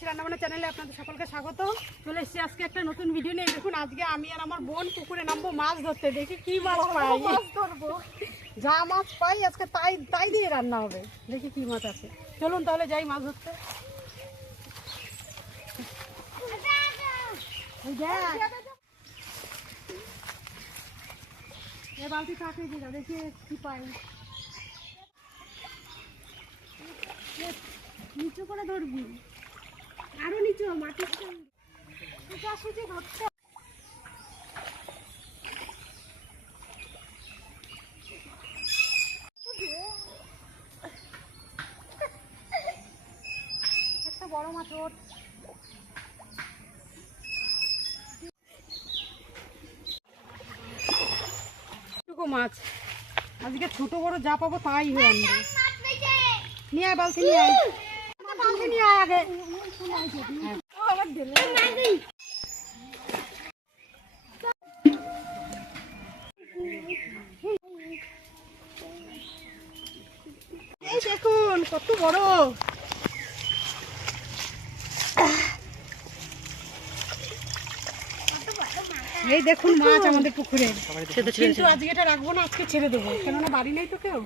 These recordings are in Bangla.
বলছি রান্নাবান্না চ্যানেলে আপনাদের সকলকে স্বাগত। চলে এসেছি আজকে একটা নতুন ভিডিও নিয়ে। দেখুন আজকে আমি আর আমার বোন পুকুরে নামবো মাছ ধরতে। দেখি কি মাছ পাই। মাছ ধরবো, যা মাছ পাই আজকে তাই তাই দিয়ে রান্না হবে। দেখি কি মাছ আছে, চলুন তাহলে যাই মাছ ধরতে। বালতি কাকে দিল, দেখি কি পাই। নিচু করে ধরবি, আরো নিচু মাটির সঙ্গে ধরতে। একটা বড় মাছ ওর মাছ আজকে ছোট বড় যা পাবো তাই হয়ে আনবো। নিয়ে আয় বালতি, নিয়ে আয় বালতি, নিয়ে আয় আগে। এই দেখুন কত বড়। এই দেখুন মাছ আমাদের পুকুরে, কিন্তু আজকে এটা রাখবো না, আজকে ছেড়ে দেবো, কেননা বাড়ি নেই তো কেউ।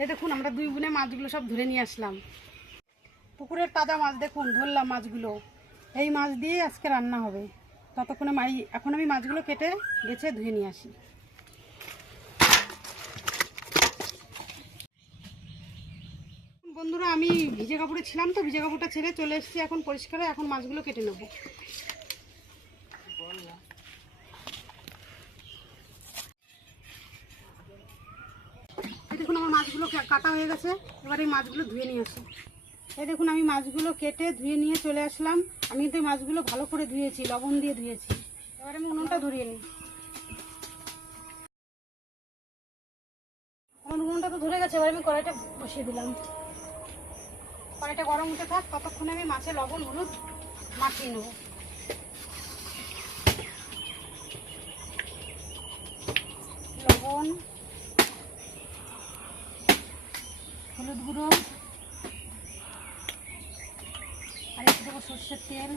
এই দেখুন আমরা দুই বোনে মাছগুলো সব ধরে নিয়ে আসলাম। পুকুরের তাজা মাছ দেখুন, ধরলাম মাছগুলো। এই মাছ দিয়ে আজকে রান্না হবে। ততক্ষণে এখন আমি মাছগুলো কেটে বেছে ধুয়ে নিয়ে আসি। বন্ধুরা আমি ভিজে কাপড়ে ছিলাম, তো ভিজে কাপড়টা ছেড়ে চলে এসেছি এখন পরিষ্কার হয়ে। এখন মাছগুলো কেটে নেব। এই দেখুন আমার মাছগুলো কাটা হয়ে গেছে। এবার এই মাছগুলো ধুয়ে নিয়ে আসি। এই দেখুন আমি মাছগুলো কেটে ধুয়ে নিয়ে চলে আসলাম। আমি কিন্তু মাছগুলো ভালো করে ধুয়েছি, লবণ দিয়ে ধুয়েছি। এবার আমি উনুনটা ধরিয়ে নিই। আমার উনুনটা তো ধরে গেছে, এবার আমি কড়াইটা বসিয়ে দিলাম। কড়াইটা গরম হতে থাক, ততক্ষণে আমি মাছে লবণ হলুদ মাখিয়ে নেব। লবণ, হলুদ গুঁড়ো, আর একটু দেবো সর্ষের তেল।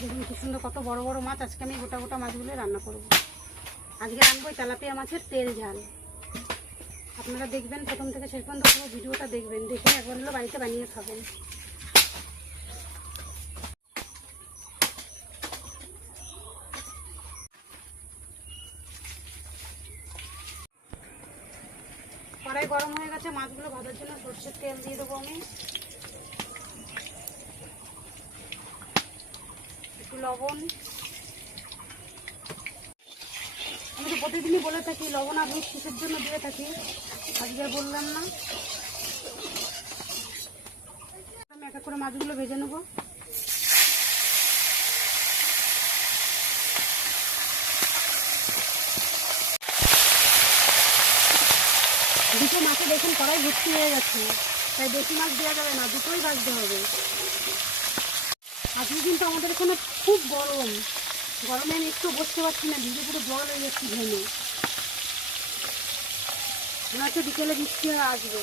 দেখুন কি সুন্দর কত বড় বড় মাছ। আজকে আমি গোটা গোটা মাছগুলো রান্না করব। আজকে রান্নাবো তেলাপিয়া মাছের তেল ঝাল। আপনারা দেখবেন প্রথম থেকে শেষ পর্যন্ত পুরো ভিডিওটা দেখবেন, দেখে একবার হলো বাড়িতে বানিয়ে খাবেন। কড়াই গরম হয়ে গেছে, মাছগুলো ভাজার জন্য সর্ষের তেল দিয়ে দেবো আমি। একটু লবণ। আমি তো প্রতিদিনই বলে থাকি লবণ আর হলুদ কিসের জন্য দিয়ে থাকি, আজকে বললাম না। আমি এক এক করে মাছগুলো ভেজে নেব। দুটো মাছে দেখুন কড়াই ভর্তি হয়ে গেছে, তাই বেশি মাছ দেওয়া যাবে না, দুটোই ভাজতে হবে। আজকে কিন্তু আমাদের এখানে খুব গরম, গরমে আমি একটু বসতে পারছি না, ভিজে পুরো জল হয়ে যাচ্ছি ঘেমে। মনে হচ্ছে বিকেলে বৃষ্টি হয়ে আসবে।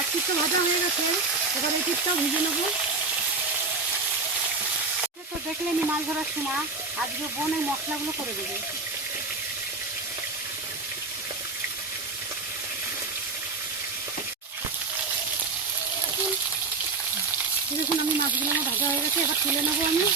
এক পিঠটা ভাজা হয়ে গেছে, এবার এই পিঠটাও ভেজে নেবো। তো দেখলেনি মাছ ধরার সময় আজকে বোন এই মশলাগুলো করে দেবে। দেখুন আমি মাছগুলো আমার ভাজা হয়ে গেছে, এবার তুলে নেবো আমি।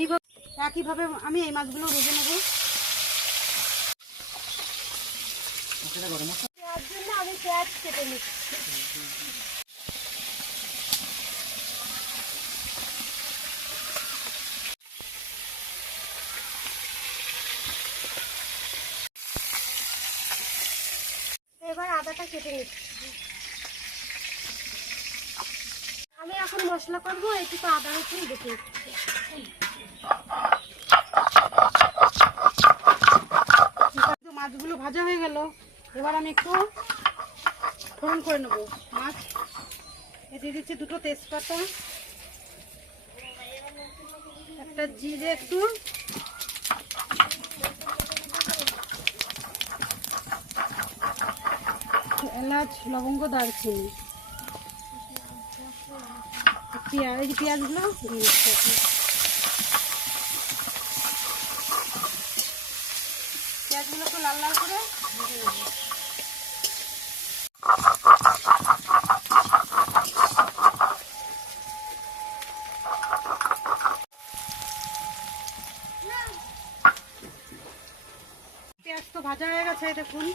এইভাবে একইভাবে আমি এই মাছগুলো ভেজে নেবো। তার জন্য আমি পেঁয়াজ কেটে নিচ্ছি। এবার আদাটা কেটে নিচ্ছি। আমি এখন মশলা করবো, একটু আদা রসুন বেটে নিচ্ছি। মাছগুলো ভাজা হয়ে গেল, এবার আমি একটু ফোড়ন করে নেবো মাছ। দিয়ে দিচ্ছি দুটো তেজপাতা, একটা জিরে, একটু এলাচ, লবঙ্গ, দারচিনি, এই যে পেঁয়াজগুলো দিয়ে দিচ্ছি। পেঁয়াজগুলো একটু লাল লাল করে ভেজে নেব। পেঁয়াজ তো ভাজা হয়ে গেছে, দেখুন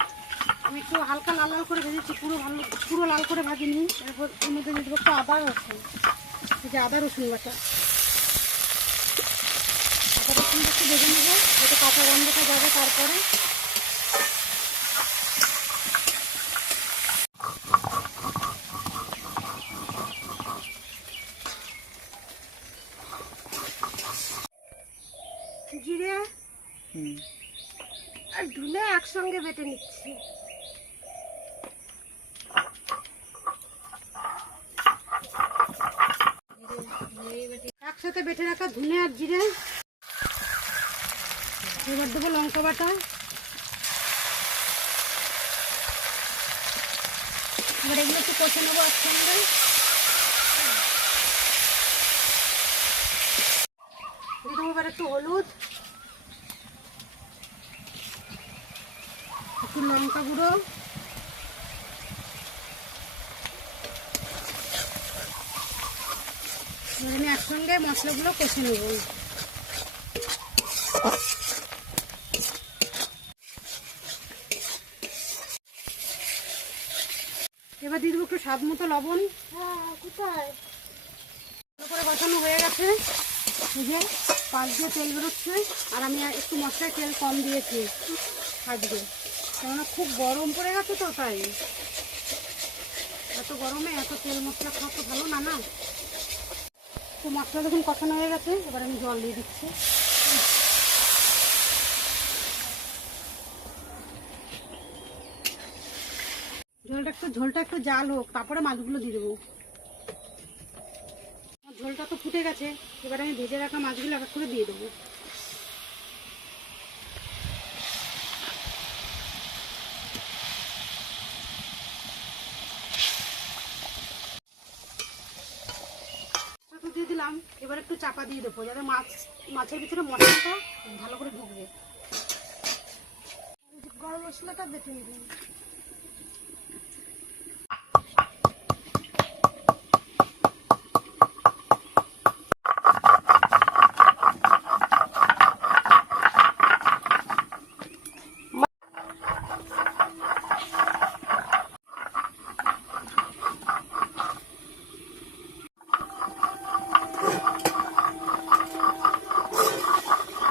আমি একটু হালকা লাল লাল করে ভেজেছি, পুরো লাল করে ভাজিনি। এরপর এর মধ্যে দিয়ে দেবো একটু আদা রসুন, এই যে আদা রসুন বাটা। আদা রসুন একটু ভেজে নেবো, যাতে কাঁচা গন্ধটা যাবে। তারপরে জিরে আর ধনে একসঙ্গে বেটে নিচ্ছি। একসাথে বেটে রাখা ধনে আর জিরে, এবার দেবো লঙ্কা বাটা, এবার এগুলো একটু কষে নেবো একসঙ্গে। দিয়ে দেবো এবার একটু হলুদ, একটু লঙ্কা গুঁড়ো, এবার আমি একসঙ্গে মশলাগুলো কষে নেব। এবার দিয়ে দেবো একটু স্বাদ মতো লবণ। কোথায় করে বসানো হয়ে গেছে, এই যে পাশ দিয়ে তেল বেরোচ্ছে। আর আমি একটু মশলায় তেল কম দিয়েছি আজকে, কেননা খুব গরম পড়ে গেছে তো, তাই এত গরমে এত তেল মশলা খাওয়া তো ভালো না। তো মশলা যখন কষানো হয়ে গেছে, এবার আমি জল দিয়ে দিচ্ছি। ঝোলটা একটু জাল হোক, তারপরে মাছগুলো দিয়ে দেবো। ঝোলটা তো ফুটে গেছে, এবার আমি ভেজে রাখা মাছগুলো এক করে দিয়ে দেবো। দিয়ে দিলাম, এবার একটু চাপা দিয়ে দেবো, যাতে মাছের ভিতরে মশলাটা ভালো করে ঢুকবে। গরম মশলাটা বেটে নিলাম।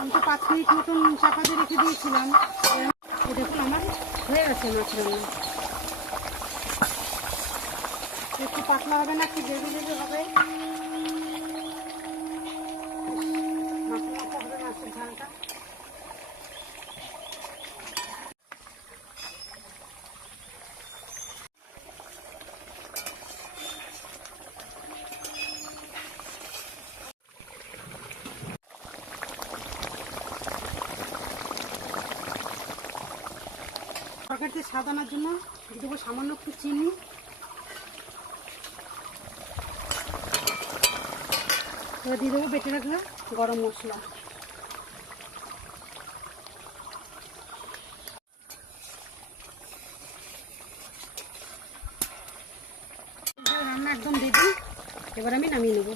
আমি তো 5 মিনিট মতন চাপা দিয়ে রেখে দিয়েছিলাম। দেখুন আমার হয়ে গেছে মাছ রান্না। একটু পাতলা হবে না, একটু জেগে জেগে হবে, মাখা মাখা হবে মাছের ঝালটা। তরকারিতে স্বাদ আনার জন্য দিয়ে দেবো সামান্য একটু চিনি, এবার দিয়ে দেবো বেটে রাখা গরম মশলা। রান্না একদম রেডি, এবার আমি নামিয়ে নেব।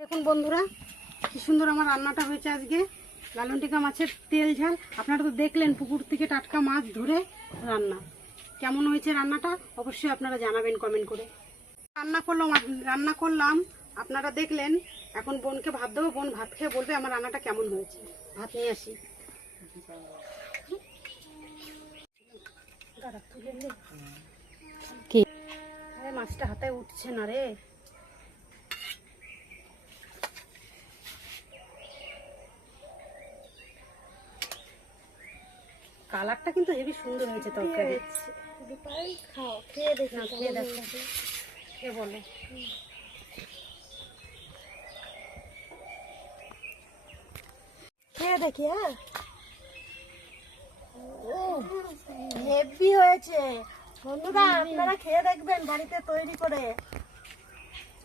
দেখুন বন্ধুরা, কি সুন্দর আমার রান্নাটা হয়েছে আজকে। লালনটিকা মাছের তেল ঝাল। আপনারা তো দেখলেন পুকুর থেকে টাটকা মাছ ধরে রান্না। কেমন হয়েছে রান্নাটা অবশ্যই আপনারা জানাবেন কমেন্ট করে। রান্না করলাম আপনারা দেখলেন, এখন বোনকে ভাত দেবো, বোন ভাত খেয়ে বলবে আমার রান্নাটা কেমন হয়েছে। ভাত নিয়ে আসি। দাঁড়া, তুলে নে। আরে মাছটা হাতে উঠছে না রে। কালারটা কিন্তু হেবি সুন্দর হয়েছে তরকারি। দীপাই খাও, খেয়ে দেখি। না, খেয়ে দেখো। কে বলে? খেয়ে দেখি। হ্যাঁ, হেভি হয়েছে বন্ধুরা, আপনারা খেয়ে দেখবেন বাড়িতে তৈরি করে।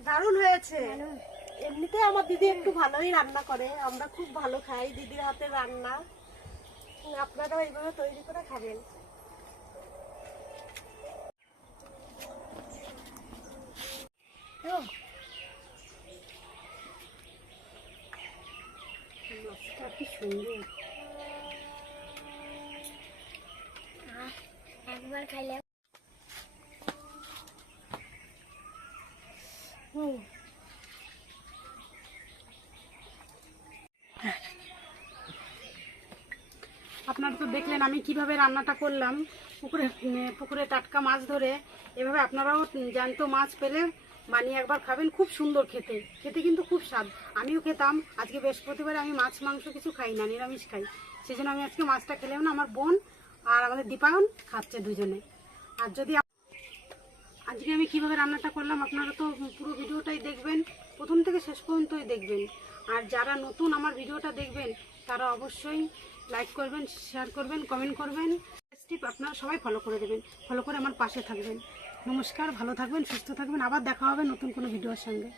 দারুণ হয়েছে। এমনিতে আমার দিদি একটু ভালোই রান্না করে, আমরা খুব ভালো খাই দিদির হাতের রান্না। আপনারাও এইভাবে তৈরি করে খাবেন। মাছটা কি সুন্দর। একবার খাইলে আপনারা তো দেখলেন আমি কিভাবে রান্নাটা করলাম। পুকুরে টাটকা মাছ ধরে এভাবে আপনারাও জ্যান্ত মাছ পেলে বানিয়ে একবার খাবেন। খুব সুন্দর খেতে, খেতে কিন্তু খুব স্বাদ। আমিও খেতাম। আজকে বৃহস্পতিবারে আমি মাছ মাংস কিছু খাই না, নিরামিষ খাই। সেজন্য আমি আজকে মাছটা খেলাম না। আমার বোন আর আমাদের দীপায়ন খাচ্ছে দুজনে। আর যদি আজকে আমি কিভাবে রান্নাটা করলাম আপনারা তো পুরো ভিডিওটাই দেখবেন, প্রথম থেকে শেষ পর্যন্তই দেখবেন। আর যারা নতুন আমার ভিডিওটা দেখবেন তারা অবশ্যই লাইক করবেন, শেয়ার করবেন, কমেন্ট করবেন। স্টেপ আপনারা সবাই ফলো করে দেবেন, ফলো করে আমার পাশে থাকবেন। নমস্কার, ভালো থাকবেন, সুস্থ থাকবেন। আবার দেখা হবে নতুন কোনো ভিডিওর সঙ্গে।